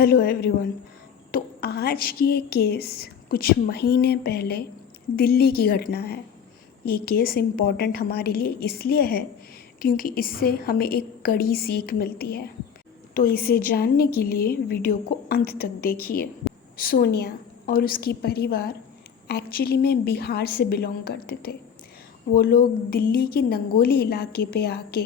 Hello everyone. तो आज की ये केस कुछ महीने पहले दिल्ली की घटना है। ये केस इम्पॉर्टेंट हमारे लिए इसलिए है क्योंकि इससे हमें एक कड़ी सीख मिलती है। तो इसे जानने के लिए वीडियो को अंत तक देखिए। सोनिया और उसकी परिवार एक्चुअली में बिहार से बिलोंग करते थे। वो लोग दिल्ली के नंगोली इलाके पे आके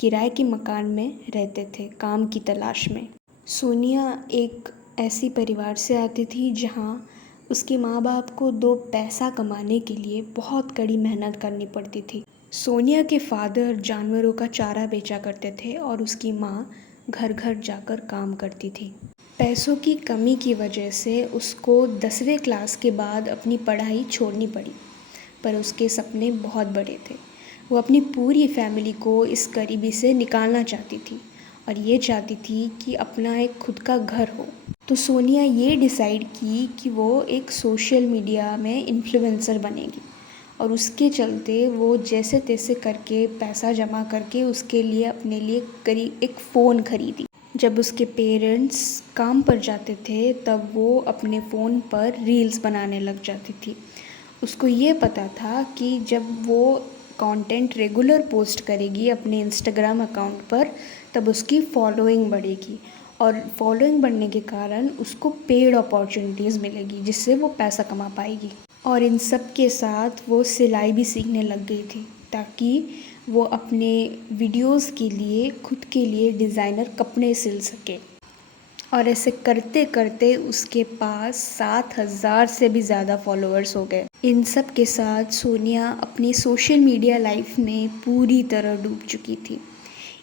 किराए के मकान में रहते थे काम की तलाश में। सोनिया एक ऐसी परिवार से आती थी जहाँ उसके माँ बाप को दो पैसा कमाने के लिए बहुत कड़ी मेहनत करनी पड़ती थी। सोनिया के फादर जानवरों का चारा बेचा करते थे और उसकी माँ घर घर जाकर काम करती थी। पैसों की कमी की वजह से उसको 10वीं क्लास के बाद अपनी पढ़ाई छोड़नी पड़ी, पर उसके सपने बहुत बड़े थे। वो अपनी पूरी फैमिली को इस गरीबी से निकालना चाहती थी और ये चाहती थी कि अपना एक खुद का घर हो। तो सोनिया ये डिसाइड की कि वो एक सोशल मीडिया में इन्फ्लुएंसर बनेगी और उसके चलते वो जैसे तैसे करके पैसा जमा करके उसके लिए अपने लिए करीब एक फ़ोन खरीदी। जब उसके पेरेंट्स काम पर जाते थे तब वो अपने फ़ोन पर रील्स बनाने लग जाती थी। उसको ये पता था कि जब वो कंटेंट रेगुलर पोस्ट करेगी अपने इंस्टाग्राम अकाउंट पर तब उसकी फॉलोइंग बढ़ेगी और फॉलोइंग बढ़ने के कारण उसको पेड अपॉर्चुनिटीज़ मिलेगी जिससे वो पैसा कमा पाएगी। और इन सब के साथ वो सिलाई भी सीखने लग गई थी ताकि वो अपने वीडियोस के लिए खुद के लिए डिज़ाइनर कपड़े सिल सके। और ऐसे करते करते उसके पास 7,000 से भी ज़्यादा फॉलोअर्स हो गए। इन सब के साथ सोनिया अपनी सोशल मीडिया लाइफ में पूरी तरह डूब चुकी थी।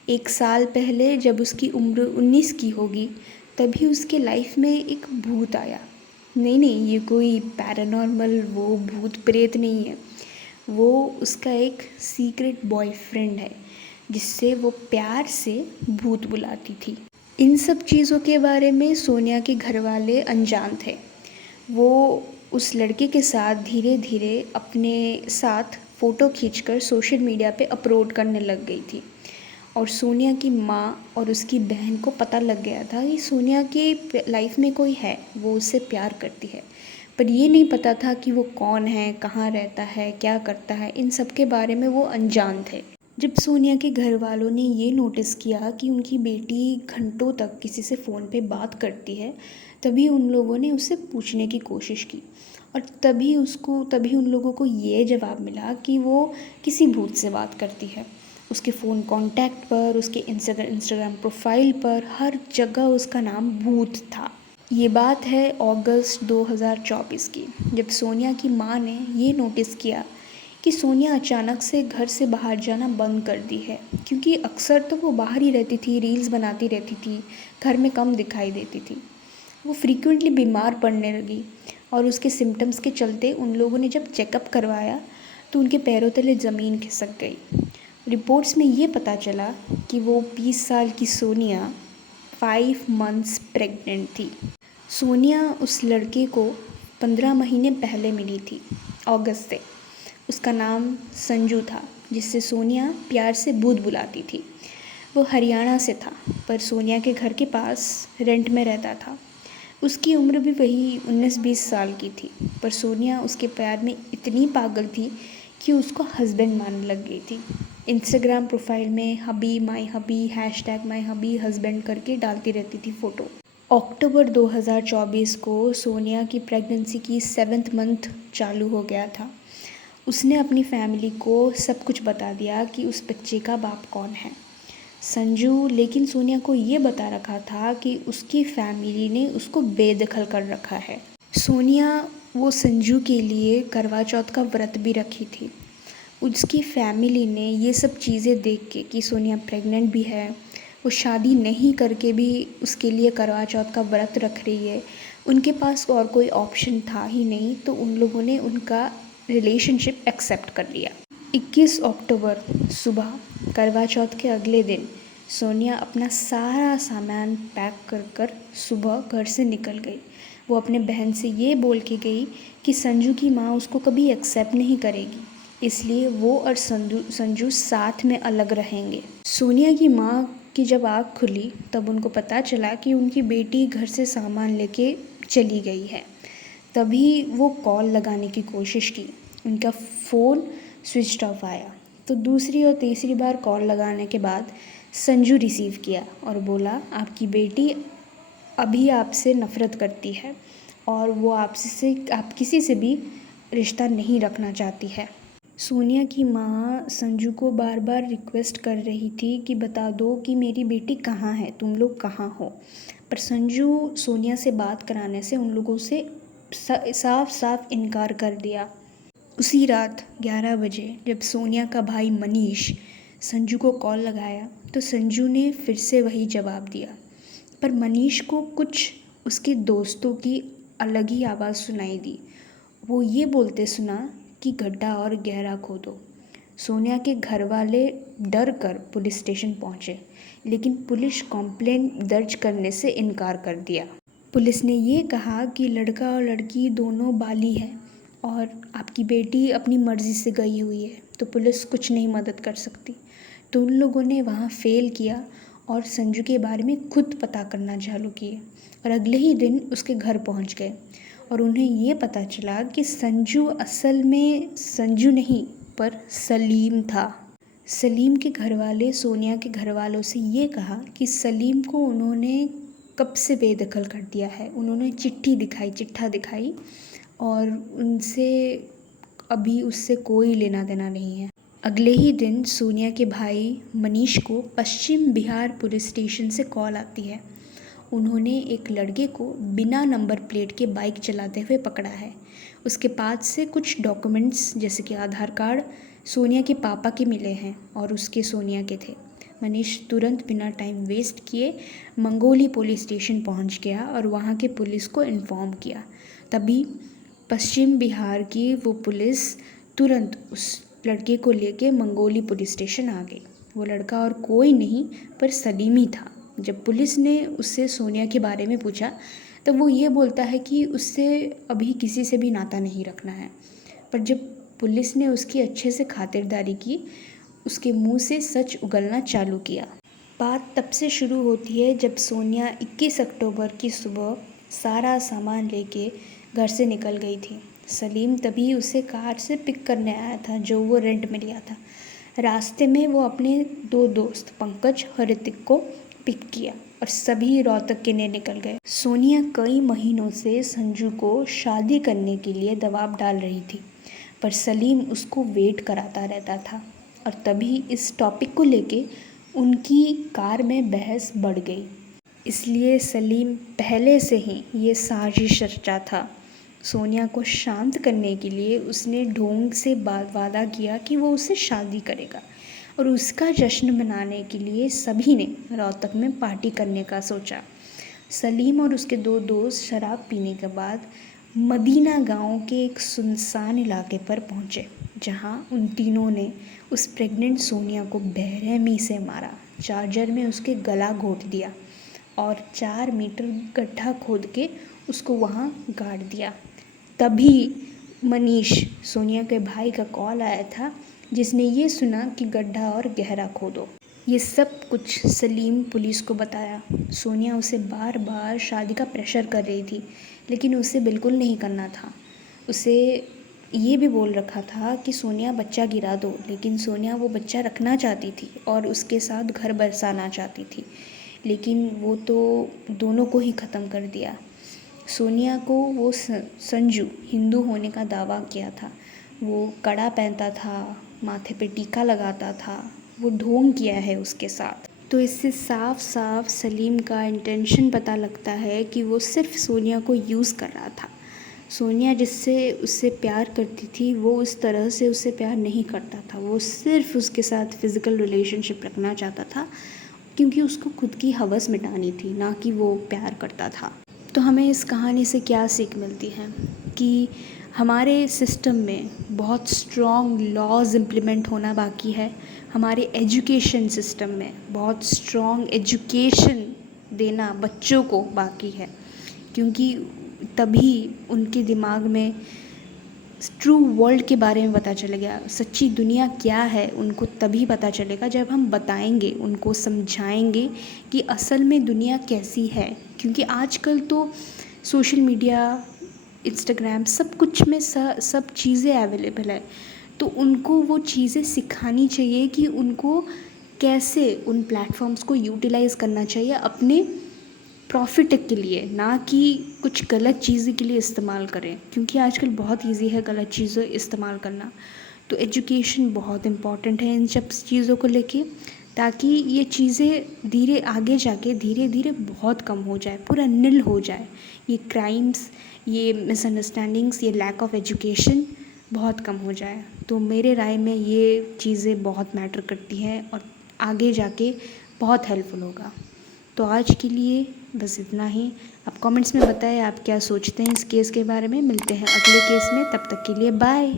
1 साल पहले जब उसकी उम्र 19 की होगी तभी उसके लाइफ में एक भूत आया। नहीं, ये कोई पैरानॉर्मल वो भूत प्रेत नहीं है, वो उसका एक सीक्रेट बॉयफ्रेंड है जिससे वो प्यार से भूत बुलाती थी। इन सब चीज़ों के बारे में सोनिया के घर वाले अनजान थे। वो उस लड़के के साथ धीरे धीरे अपने साथ फ़ोटो खींचकर सोशल मीडिया पे अपलोड करने लग गई थी और सोनिया की माँ और उसकी बहन को पता लग गया था कि सोनिया की लाइफ में कोई है, वो उससे प्यार करती है। पर ये नहीं पता था कि वो कौन है, कहाँ रहता है, क्या करता है, इन सब के बारे में वो अनजान थे। जब सोनिया के घर वालों ने ये नोटिस किया कि उनकी बेटी घंटों तक किसी से फ़ोन पे बात करती है तभी उन लोगों ने उससे पूछने की कोशिश की और तभी उन लोगों को ये जवाब मिला कि वो किसी भूत से बात करती है। उसके फ़ोन कॉन्टैक्ट पर, उसके इंस्टाग्राम प्रोफाइल पर हर जगह उसका नाम भूत था। ये बात है अगस्त 2024 की, जब सोनिया की माँ ने ये नोटिस किया कि सोनिया अचानक से घर से बाहर जाना बंद कर दी है, क्योंकि अक्सर तो वो बाहर ही रहती थी, रील्स बनाती रहती थी, घर में कम दिखाई देती थी। वो फ्रीक्वेंटली बीमार पड़ने लगी और उसके सिम्टम्स के चलते उन लोगों ने जब चेकअप करवाया तो उनके पैरों तले ज़मीन खिसक गई। रिपोर्ट्स में ये पता चला कि वो 20 साल की सोनिया 5 मंथ्स प्रेग्नेंट थी। सोनिया उस लड़के को 15 महीने पहले मिली थी, अगस्त से। उसका नाम संजू था, जिससे सोनिया प्यार से भूत बुलाती थी। वो हरियाणा से था पर सोनिया के घर के पास रेंट में रहता था। उसकी उम्र भी वही 19-20 साल की थी, पर सोनिया उसके प्यार में इतनी पागल थी कि उसको हस्बैंड मानने लग गई थी। इंस्टाग्राम प्रोफाइल में हबी माई हबी #माई हबी हस्बैंड करके डालती रहती थी फ़ोटो। अक्टूबर 2024 को सोनिया की प्रेगनेंसी की 7th मंथ चालू हो गया था। उसने अपनी फैमिली को सब कुछ बता दिया कि उस बच्चे का बाप कौन है, संजू। लेकिन सोनिया को ये बता रखा था कि उसकी फैमिली ने उसको बेदखल कर रखा है। सोनिया वो संजू के लिए करवा चौथ का व्रत भी रखी थी। उसकी फैमिली ने ये सब चीज़ें देख के कि सोनिया प्रेग्नेंट भी है, वो शादी नहीं करके भी उसके लिए करवा चौथ का व्रत रख रही है, उनके पास और कोई ऑप्शन था ही नहीं, तो उन लोगों ने उनका रिलेशनशिप एक्सेप्ट कर लिया। 21 अक्टूबर सुबह करवा चौथ के अगले दिन सोनिया अपना सारा सामान पैक कर कर सुबह घर से निकल गई। वो अपने बहन से ये बोल के गई कि संजू की माँ उसको कभी एक्सेप्ट नहीं करेगी, इसलिए वो और संजू साथ में अलग रहेंगे। सोनिया की माँ कि जब आँख खुली तब उनको पता चला कि उनकी बेटी घर से सामान लेके चली गई है। तभी वो कॉल लगाने की कोशिश की, उनका फ़ोन स्विच्ड ऑफ आया। तो दूसरी और तीसरी बार कॉल लगाने के बाद संजू रिसीव किया और बोला, आपकी बेटी अभी आपसे नफ़रत करती है और वो आप किसी से भी रिश्ता नहीं रखना चाहती है। सोनिया की माँ संजू को बार बार रिक्वेस्ट कर रही थी कि बता दो कि मेरी बेटी कहाँ है, तुम लोग कहाँ हो। पर संजू सोनिया से बात कराने से उन लोगों से साफ साफ इनकार कर दिया। उसी रात 11 बजे जब सोनिया का भाई मनीष संजू को कॉल लगाया तो संजू ने फिर से वही जवाब दिया। पर मनीष को कुछ उसके दोस्तों की अलग ही आवाज़ सुनाई दी। वो ये बोलते सुना कि गड्ढा और गहरा खोदो। सोनिया के घर वाले डर कर पुलिस स्टेशन पहुँचे, लेकिन पुलिस कंप्लेंट दर्ज करने से इनकार कर दिया। पुलिस ने ये कहा कि लड़का और लड़की दोनों बाली हैं और आपकी बेटी अपनी मर्ज़ी से गई हुई है, तो पुलिस कुछ नहीं मदद कर सकती। तो उन लोगों ने वहाँ फेल किया और संजू के बारे में खुद पता करना चालू किए और अगले ही दिन उसके घर पहुँच गए और उन्हें ये पता चला कि संजू असल में संजू नहीं पर सलीम था। सलीम के घर वाले सोनिया के घर वालों से ये कहा कि सलीम को उन्होंने कब से बेदखल कर दिया है। उन्होंने चिट्ठा दिखाई और उनसे अभी उससे कोई लेना देना नहीं है। अगले ही दिन सोनिया के भाई मनीष को पश्चिम बिहार पुलिस स्टेशन से कॉल आती है। उन्होंने एक लड़के को बिना नंबर प्लेट के बाइक चलाते हुए पकड़ा है। उसके पास से कुछ डॉक्यूमेंट्स जैसे कि आधार कार्ड सोनिया के पापा के मिले हैं और उसके सोनिया के थे। मनीष तुरंत बिना टाइम वेस्ट किए मंगोली पुलिस स्टेशन पहुंच गया और वहां के पुलिस को इन्फॉर्म किया। तभी पश्चिम बिहार की वो पुलिस तुरंत उस लड़के को लेके मंगोली पुलिस स्टेशन आ गई। वो लड़का और कोई नहीं पर सलीम ही था। जब पुलिस ने उससे सोनिया के बारे में पूछा तब वो ये बोलता है कि उससे अभी किसी से भी नाता नहीं रखना है। पर जब पुलिस ने उसकी अच्छे से खातिरदारी की, उसके मुंह से सच उगलना चालू किया। बात तब से शुरू होती है जब सोनिया 21 अक्टूबर की सुबह सारा सामान लेके घर से निकल गई थी। सलीम तभी उसे कार से पिक करने आया था जो वो रेंट में लिया था। रास्ते में वो अपने 2 दोस्त पंकज और ऋतिक को पिक किया और सभी रोहतक के लिए निकल गए। सोनिया कई महीनों से संजू को शादी करने के लिए दबाव डाल रही थी, पर सलीम उसको वेट कराता रहता था और तभी इस टॉपिक को लेके उनकी कार में बहस बढ़ गई। इसलिए सलीम पहले से ही ये साजिश रचा था। सोनिया को शांत करने के लिए उसने ढोंग से वादा किया कि वो उससे शादी करेगा और उसका जश्न मनाने के लिए सभी ने रोहतक में पार्टी करने का सोचा। सलीम और उसके 2 दोस्त शराब पीने के बाद मदीना गांव के एक सुनसान इलाके पर पहुंचे, जहां उन तीनों ने उस प्रेग्नेंट सोनिया को बेरहमी से मारा, चार्जर में उसके गला घोंट दिया और 4 मीटर गड्ढा खोद के उसको वहां गाड़ दिया। तभी मनीष सोनिया के भाई का कॉल आया था, जिसने ये सुना कि गड्ढा और गहरा खोदो। ये सब कुछ सलीम पुलिस को बताया। सोनिया उसे बार बार शादी का प्रेशर कर रही थी, लेकिन उसे बिल्कुल नहीं करना था। उसे ये भी बोल रखा था कि सोनिया बच्चा गिरा दो, लेकिन सोनिया वो बच्चा रखना चाहती थी और उसके साथ घर बसाना चाहती थी, लेकिन वो तो दोनों को ही ख़त्म कर दिया। सोनिया को वो संजू हिंदू होने का दावा किया था। वो कड़ा पहनता था, माथे पे टीका लगाता था, वो ढोंग किया है उसके साथ। तो इससे साफ साफ सलीम का इंटेंशन पता लगता है कि वो सिर्फ सोनिया को यूज़ कर रहा था। सोनिया जिससे उससे प्यार करती थी वो उस तरह से उससे प्यार नहीं करता था। वो सिर्फ उसके साथ फ़िज़िकल रिलेशनशिप रखना चाहता था क्योंकि उसको खुद की हवस मिटानी थी, ना कि वो प्यार करता था। तो हमें इस कहानी से क्या सीख मिलती है कि हमारे सिस्टम में बहुत स्ट्रॉन्ग लॉज इम्प्लीमेंट होना बाकी है। हमारे एजुकेशन सिस्टम में बहुत स्ट्रॉन्ग एजुकेशन देना बच्चों को बाकी है, क्योंकि तभी उनके दिमाग में ट्रू वर्ल्ड के बारे में पता चलेगा, सच्ची दुनिया क्या है उनको तभी पता चलेगा जब हम बताएंगे, उनको समझाएंगे कि असल में दुनिया कैसी है। क्योंकि आजकल तो सोशल मीडिया, इंस्टाग्राम, सब कुछ में सब चीज़ें अवेलेबल है, तो उनको वो चीज़ें सिखानी चाहिए कि उनको कैसे उन प्लेटफॉर्म्स को यूटिलाइज़ करना चाहिए अपने प्रॉफिट के लिए, ना कि कुछ गलत चीज़ें के लिए इस्तेमाल करें। क्योंकि आजकल बहुत इजी है गलत चीज़ें इस्तेमाल करना। तो एजुकेशन बहुत इम्पॉर्टेंट है इन सब चीज़ों को लेके, ताकि ये चीज़ें धीरे आगे जाके धीरे धीरे बहुत कम हो जाए, पूरा नील हो जाए। ये क्राइम्स, ये मिसअंडरस्टैंडिंग्स, ये लैक ऑफ एजुकेशन बहुत कम हो जाए। तो मेरे राय में ये चीज़ें बहुत मैटर करती हैं और आगे जाके बहुत हेल्पफुल होगा। तो आज के लिए बस इतना ही। आप कमेंट्स में बताएं आप क्या सोचते हैं इस केस के बारे में। मिलते हैं अगले केस में, तब तक के लिए बाय।